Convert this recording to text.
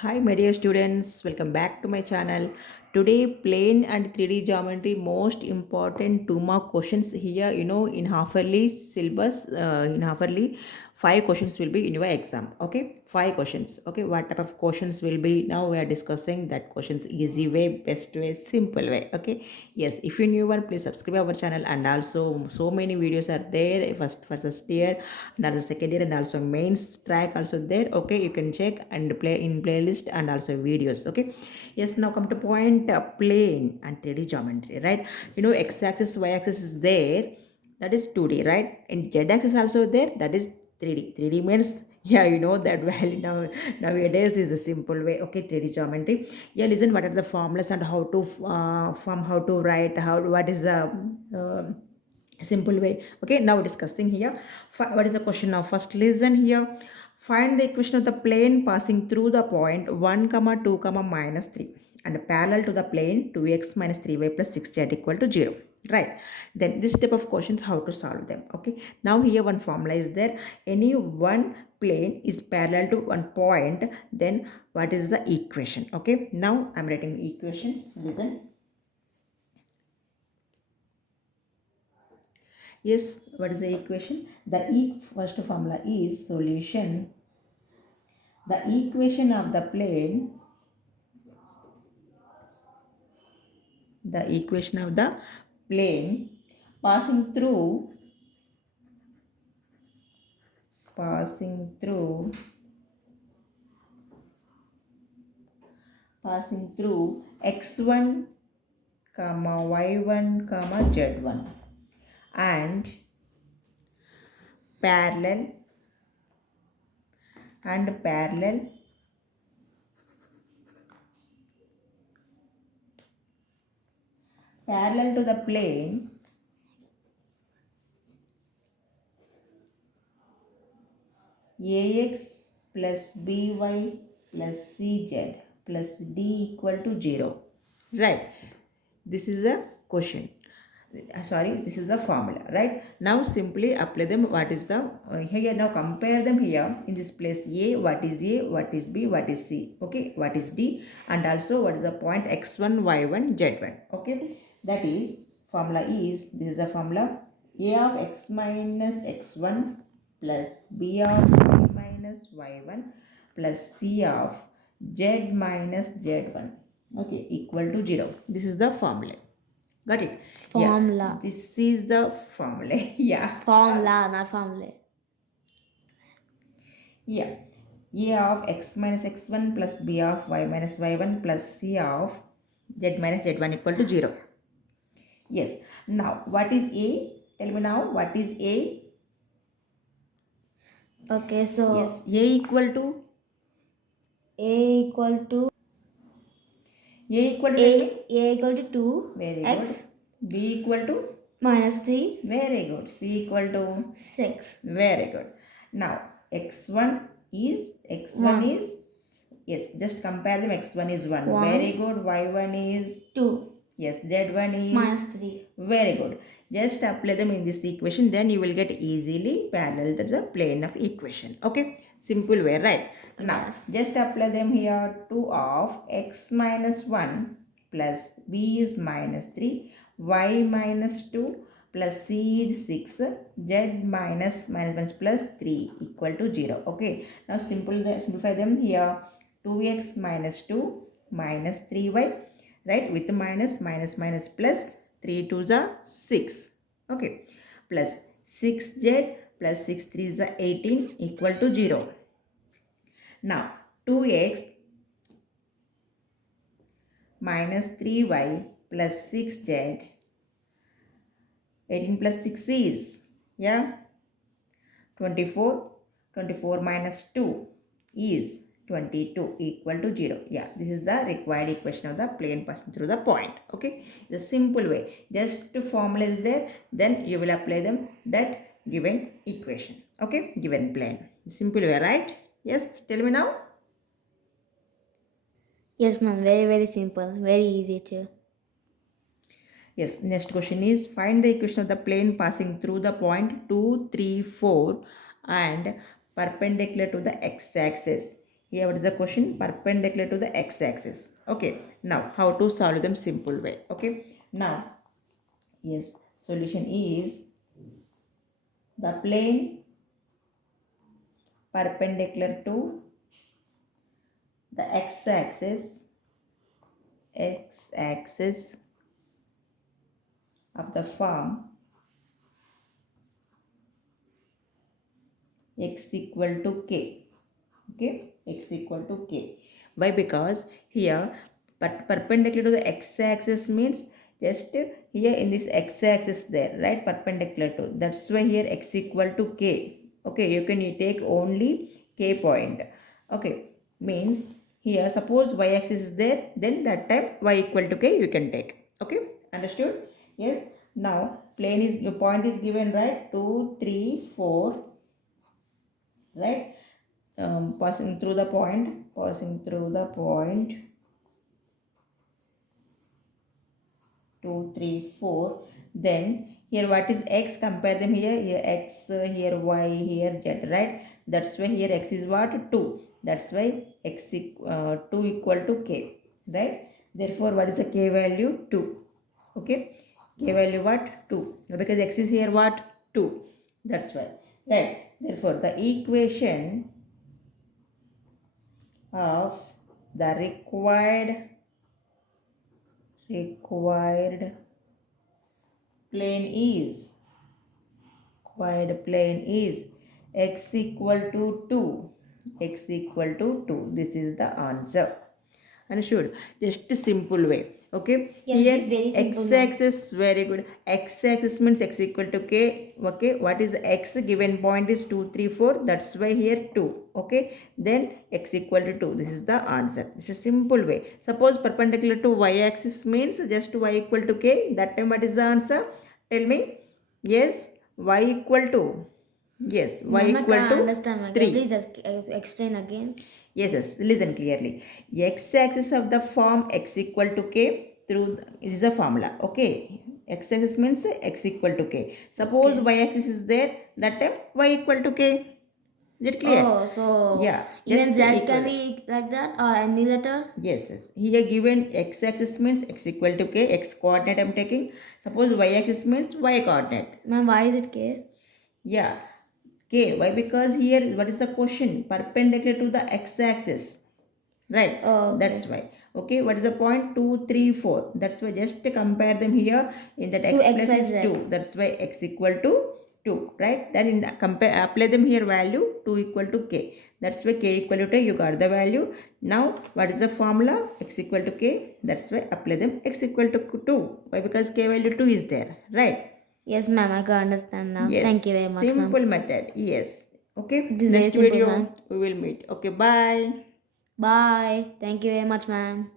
Hi my dear students, welcome back to my channel. Today plane and 3D geometry most important 2 mark questions here in half yearly syllabus in half yearly 5 questions will be in your exam. Okay, 5 questions. Okay, what type of questions will be now we are discussing that questions easy way, best way, simple way. Okay, yes, if you new one please subscribe our channel and also so many videos are there first year and also second year and also mains track also there. Okay, you can check and play in playlist and also videos. Okay, yes, now come to point plane and 3D geometry, right? X-axis y-axis is there, that is 2D, right? And z-axis also there, that is 3D. 3D means yeah, you know that value now nowadays is a simple way. Okay, 3D geometry. Yeah, listen, what are the formulas and how to form, how to write, how what is the simple way. Okay, now discussing here what is the question now. First listen here. Find the equation of the plane passing through the point 1 comma 2 comma minus 3 and parallel to the plane 2x minus 3y plus 6z equal to 0, right? Then this type of questions, how to solve them. Okay, now here one formula is there. Any one plane is parallel to one point, then what is the equation? Okay, now I'm writing equation. Listen. Yes, what is the equation? The first formula is solution. The equation of the plane, the equation of the plane passing through, passing through, passing through x1, comma y1, comma z1 and parallel and parallel parallel to the plane ax plus by plus cz plus d equal to 0, right? This is a question. Sorry, this is the formula, right? Now simply apply them. What is the here, now compare them here in this place. What is a, what is b, what is c? Okay, what is d, and also what is the point x1 y1 z1? Okay, that is formula is, this is the formula: a of x minus x1 plus b of y minus y1 plus c of z minus z1, okay, equal to 0. This is the formula. Got it? Yeah. Formula. This is the formula. Yeah. Formula, not formula. Yeah. A of x minus x1 plus b of y minus y1 plus c of z minus z1 equal to 0. Yes. Now, what is A? Tell me now, what is A? Okay, so Yes. A equal to? A equal to A equal to, tell me. A equal to 2 Very good. x B equal to? minus 3 Very good. C equal to? 6 Very good. Now, x1 is, x1 1 is, yes, just compare them. X1 is 1. 1 Very good. Y1 is, 2 yes, Z1 is, minus 3. very good. Just apply them in this equation, then you will get easily parallel to the plane of equation. Okay, simple way, right? Now, Yes. just apply them here. 2 of x minus 1 plus b is minus 3, y minus 2 plus c is 6, z minus minus plus 3 equal to 0. Okay, now simplify them here. 2x minus 2 minus 3y, right? With minus minus minus plus 3 2s are 6. Okay, plus 6z plus 6 3s are 18 equal to 0. Now 2x minus 3y plus 6z, 18 plus 6 is, yeah, 24. 24 minus 2 is 22 equal to 0. Yeah, this is the required equation of the plane passing through the point. Okay, the simple way. Just to formula is there, then you will apply them that given equation. Okay, given plane. Simple way, right? Yes, tell me now. Yes, man, very simple, very easy too. Yes, next question is find the equation of the plane passing through the point 2, 3, 4 and perpendicular to the x-axis. Here what is the question? Perpendicular to the x-axis. Okay. Now how to solve them simple way. Okay. Now yes, solution is the plane perpendicular to the x-axis of the form x equal to k. Okay, x equal to k. Why? Because here perpendicular to the x-axis means just here in this x-axis there, right? Perpendicular to. That's why here x equal to k. Okay, you can take only k point. Okay, means here suppose y-axis is there, then that time y equal to k you can take. Okay, understood? Yes. Now plane is your point is given, right? 2, 3, 4, right? Passing through the point 2, 3, 4. Then here what is x? Compare them here. Here x, here y, here z, right? That's why here x is what? 2. That's why 2 equal to k, right? Therefore what is the k value? 2. Okay, k value what? 2, because x is here what? 2. That's why, right? Therefore the equation of the required plane is x equal to 2. X equal to 2. This is the answer. Understood? Just a simple way. Okay. Yes, Here it's very simple, ma'am. x-axis, very good. X-axis means x equal to k. Okay. What is x? Given point is 2, 3, 4. That's why here 2. Okay. Then x equal to 2. This is the answer. This is a simple way. Suppose perpendicular to y-axis means just y equal to k. That time what is the answer? Tell me. Yes. Y equal to. Yes. Y Ma'am, I equal can't to understand. Ma'am. Can 3. you please just explain again? Yes, yes, listen clearly. X-axis of the form x equal to k through this is a formula. Okay, x-axis means x equal to k. Suppose Okay. y-axis is there, that time y equal to k. Is it clear? Oh, so Yeah, even just Z equal. can be like that or any letter? Yes, yes. Here given x-axis means x equal to k. X coordinate I am taking. Suppose y-axis means y coordinate. Ma'am, why is it K? Yeah. K. Why? Because here what is the question? Perpendicular to the x-axis. Right. Oh, okay. That's why. Okay. What is the point? 2, 3, 4. That's why just compare them here. In that x 2x, plus y, is z. 2. That's why x equal to 2. Right. Then in the compare apply them here value 2 equal to k. That's why k equal to 2. You got the value. Now what is the formula? X equal to k. That's why apply them x equal to 2. Why? Because k value 2 is there. Right. Yes, ma'am, I can understand now. Yes. Thank you very much, ma'am. Simple method. Yes. Okay. It is very Next simple, video ma'am. we will meet. Okay. Bye. Bye. Thank you very much, ma'am.